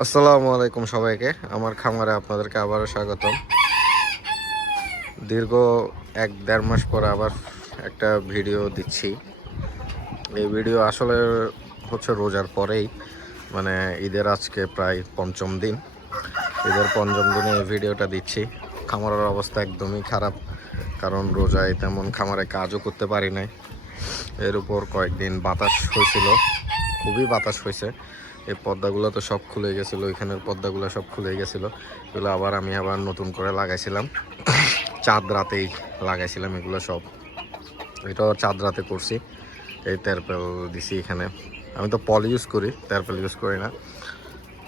আসসালামু আলাইকুম সবাইকে। আমার খামারে আপনাদেরকে আবারও স্বাগতম। দীর্ঘ 1-1.5 মাস পর আবার একটা ভিডিও দিচ্ছি। এই ভিডিও আসলে হচ্ছে রোজার পরেই, মানে ঈদের আজকে প্রায় পঞ্চম দিন। ঈদের পঞ্চম দিনে এই ভিডিওটা দিচ্ছি। খামারের অবস্থা একদমই খারাপ, কারণ রোজায় তেমন খামারে কাজও করতে পারি নাই। এর উপর কয়েকদিন বাতাস হয়েছিল, খুবই বাতাস হয়েছে। এই পর্দাগুলো তো সব খুলে গেছিলো, এখানের পর্দাগুলো সব খুলে গেছিলো। এগুলো আমি আবার নতুন করে লাগাইছিলাম, চাঁদ রাতেই লাগাইছিলাম এগুলো সব। এটাও চাঁদ রাতে করছি। এই তেরপেল দিছি এখানে। আমি তো পল ইউজ করি, তেরপেল ইউজ করি না।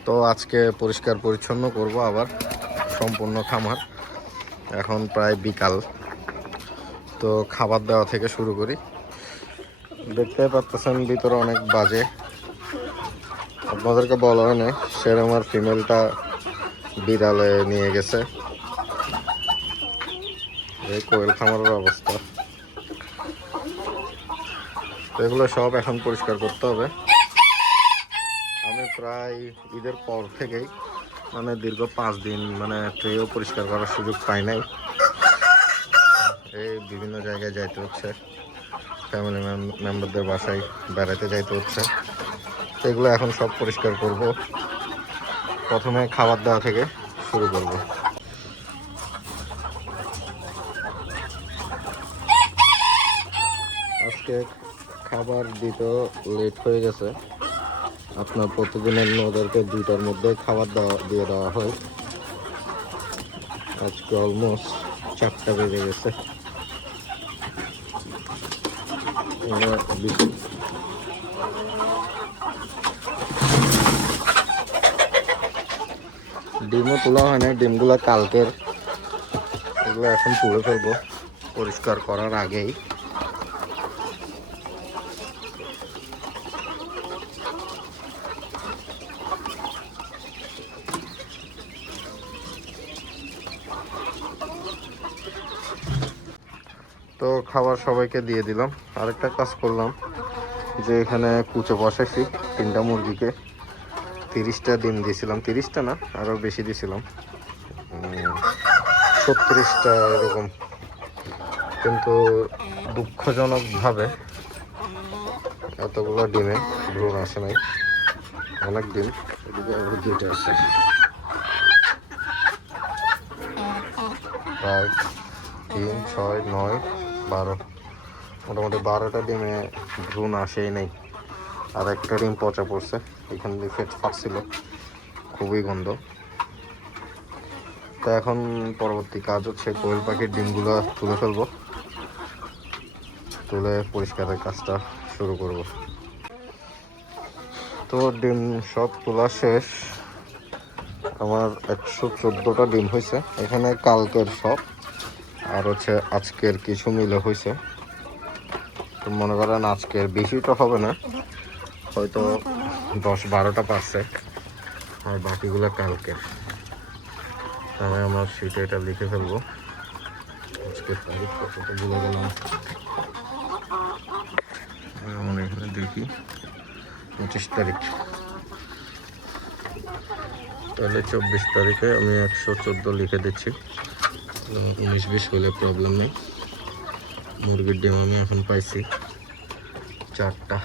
তো আজকে পরিষ্কার পরিচ্ছন্ন করব আবার সম্পূর্ণ খামার। এখন প্রায় বিকাল, তো খাবার দেওয়া থেকে শুরু করি। দেখতে পাচ্ছেন ভিতরে অনেক বাজে। আপনাদেরকে বলা হয় না, সের আমার ফিমেলটা বিড়ালে নিয়ে গেছে। এই কোয়েল খামারের অবস্থা। এগুলো সব এখন পরিষ্কার করতে হবে। আমি প্রায় ঈদের পর থেকেই, মানে দীর্ঘ 5 দিন মানে ট্রেও পরিষ্কার করার সুযোগ পাই নাই। এই বিভিন্ন জায়গায় যাইতে হচ্ছে, ফ্যামিলি মেম্বারদের বাসায় বেড়াতে যাইতে হচ্ছে। এগুলো এখন সব পরিষ্কার করব। প্রথমে খাবার দেওয়া থেকে শুরু করব। আজকে খাবার দিতে লেট হয়ে গেছে। আপনার প্রতিদিনের ওদেরকে 2টার মধ্যে খাবার দিয়ে দেওয়া হয়। আজকে অলমোস্ট 4টা বেজে গেছে। ডিমও তোলা হয় না, ডিমগুলো কালকের। এগুলো এখন তুলে ফেলবো পরিষ্কার করার আগেই। তো খাবার সবাইকে দিয়ে দিলাম। আরেকটা কাজ করলাম, যে এখানে কুচো বসাইছি 3টা মুরগিকে। 30টা ডিম দিয়েছিলাম, 30টা না আরও বেশি দিয়েছিলাম, 36টা এরকম। কিন্তু দুঃখজনকভাবে এতগুলো ডিমে ভ্রূণ আসে নাই। অনেক ডিম, এদিকে আবার 2টা আসে। প্রায় 3, 6, 9, 12, মোটামুটি 12টা ডিমে ভ্রূণ আসেই নেই। আর একটা ডিম পচা পড়ছে, এখান দিয়ে ফেট ফাটছিল, খুবই গন্ধ। তো এখন পরবর্তী কাজ হচ্ছে কোয়েল পাখির ডিমগুলো তুলে ফেলবো, তুলে পরিষ্কারের কাজটা শুরু করব। তো ডিম সব তোলা শেষ। আমার 114টা ডিম হয়েছে এখানে, কালকের সব আর হচ্ছে আজকের কিছু মিলে হয়েছে। তো মনে করেন আজকের বেশি তো হবে না, হয়তো 10-12টা পারছে, আর বাকিগুলো কালকের। আমি আমার শিটে এটা লিখে ফেলবো। আজকের তারিখ কতটা ভুলে গেলাম। আমার এখানে দেখি 25 তারিখ, তাহলে 24 তারিখে আমি 114 লিখে দিচ্ছি। 19-20 হলে প্রবলেম নেই। মুরগির ডিম আমি এখন পাইছি 4টা।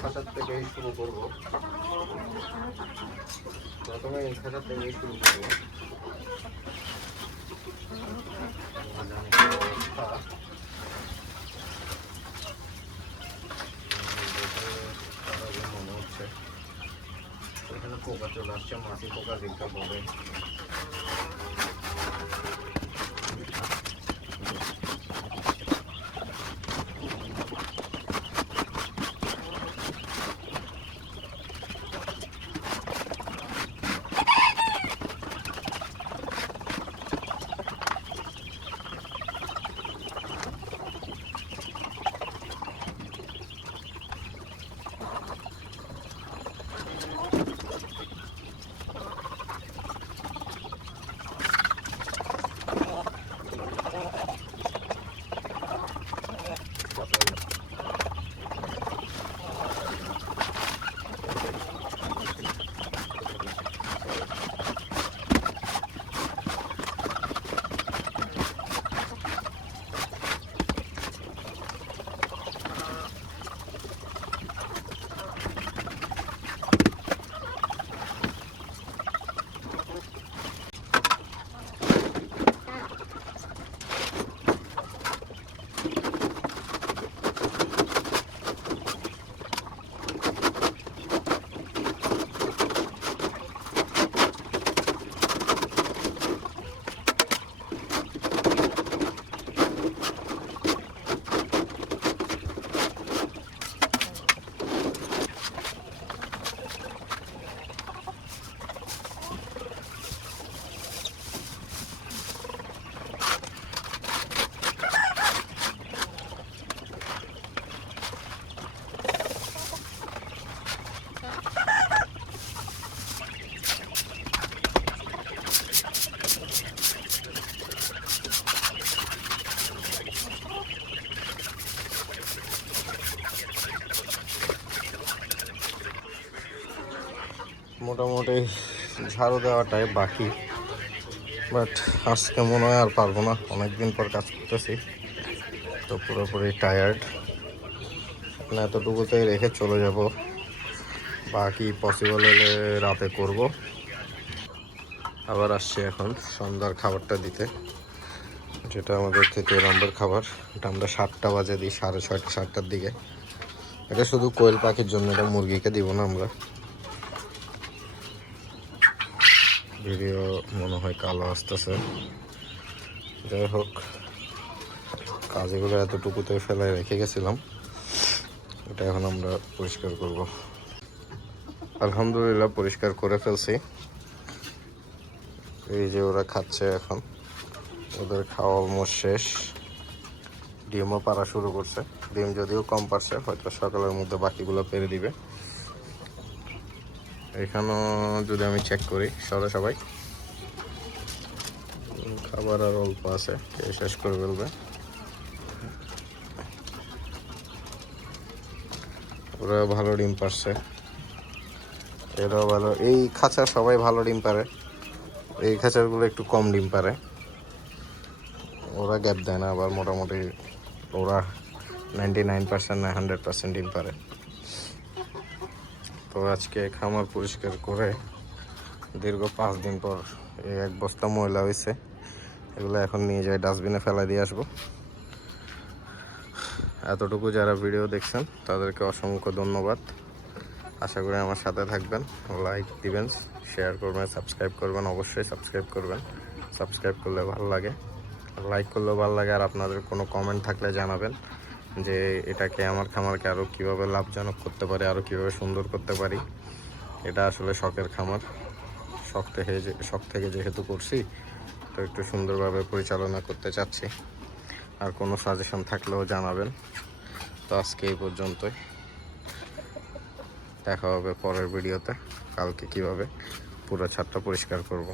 খাঁচার থেকেই শুরু করবো, প্রথমে এই খাঁচার থেকেই শুরু করবো। মনে হচ্ছে এখানে পোকা চলে আসছে, মাছি পোকা দিকটা পড়ে। মোটামুটি ঝাড়ু দেওয়াটাই বাকি, বাট আজকে মনে হয় আর পারবো না, অনেকদিন পর কাজ করতেছি তো পুরোপুরি টায়ার্ড। এখন এতটুকুতেই রেখে চলে যাব, বাকি পসিবল হলে রাতে করব। আবার আসছি এখন সন্ধ্যার খাবারটা দিতে, যেটা আমাদের 3য় নম্বর খাবার। এটা আমরা 7টা বাজে দিই, 6:30 7টার দিকে। এটা শুধু কোয়েল পাখির জন্য, এটা মুরগিকে দিব না আমরা। ভিডিও মনে হয় কালো আসতেছে, যাই হোক কাজগুলো এতটুকুতে ফেলায় রেখে গেছিলাম, এটা এখন আমরা পরিষ্কার করব। আলহামদুলিল্লাহ পরিষ্কার করে ফেলছি। এই যে ওরা খাচ্ছে এখন, ওদের খাওয়া অলমোস্ট শেষ। ডিমও পাড়া শুরু করছে, ডিম যদিও কম পারছে, হয়তো সকালের মধ্যে বাকিগুলো পেরে দিবে। এখানেও যদি আমি চেক করি, সবাই খাবার আর অল্প আছে, শেষ করে ফেলবে। ওরা ভালো ডিম পারছে, এরাও ভালো। এই খাঁচার সবাই ভালো ডিম পারে, এই খাঁচারগুলো একটু কম ডিম পারে। ওরা গ্যাপ দেয় না, আবার মোটামুটি ওরা 99% না 100% ডিম পারে। তো আজকে খামার পরিষ্কার করে দীর্ঘ 5 দিন পর এই 1 বস্তা ময়লা হয়েছে, এগুলো এখন নিয়ে যাই ডাস্টবিনে ফেলা দিয়ে আসবো। এতটুকু যারা ভিডিও দেখছেন তাদেরকে অসংখ্য ধন্যবাদ। আশা করি আমার সাথে থাকবেন, লাইক দিবেন, শেয়ার করবেন, সাবস্ক্রাইব করবেন। অবশ্যই সাবস্ক্রাইব করবেন, সাবস্ক্রাইব করলে ভালো লাগে, লাইক করলেও ভালো লাগে। আর আপনাদের কোনো কমেন্ট থাকলে জানাবেন যে এটাকে আমার খামারকে আরও কীভাবে লাভজনক করতে পারি, আরও কীভাবে সুন্দর করতে পারি। এটা আসলে শখের খামার, শখ থেকে যেহেতু করছি, তো একটু সুন্দরভাবে পরিচালনা করতে চাচ্ছি। আর কোনো সাজেশন থাকলেও জানাবেন। তো আজকে এই পর্যন্তই, দেখা হবে পরের ভিডিওতে, কালকে কিভাবে পুরো ছাদটা পরিষ্কার করব।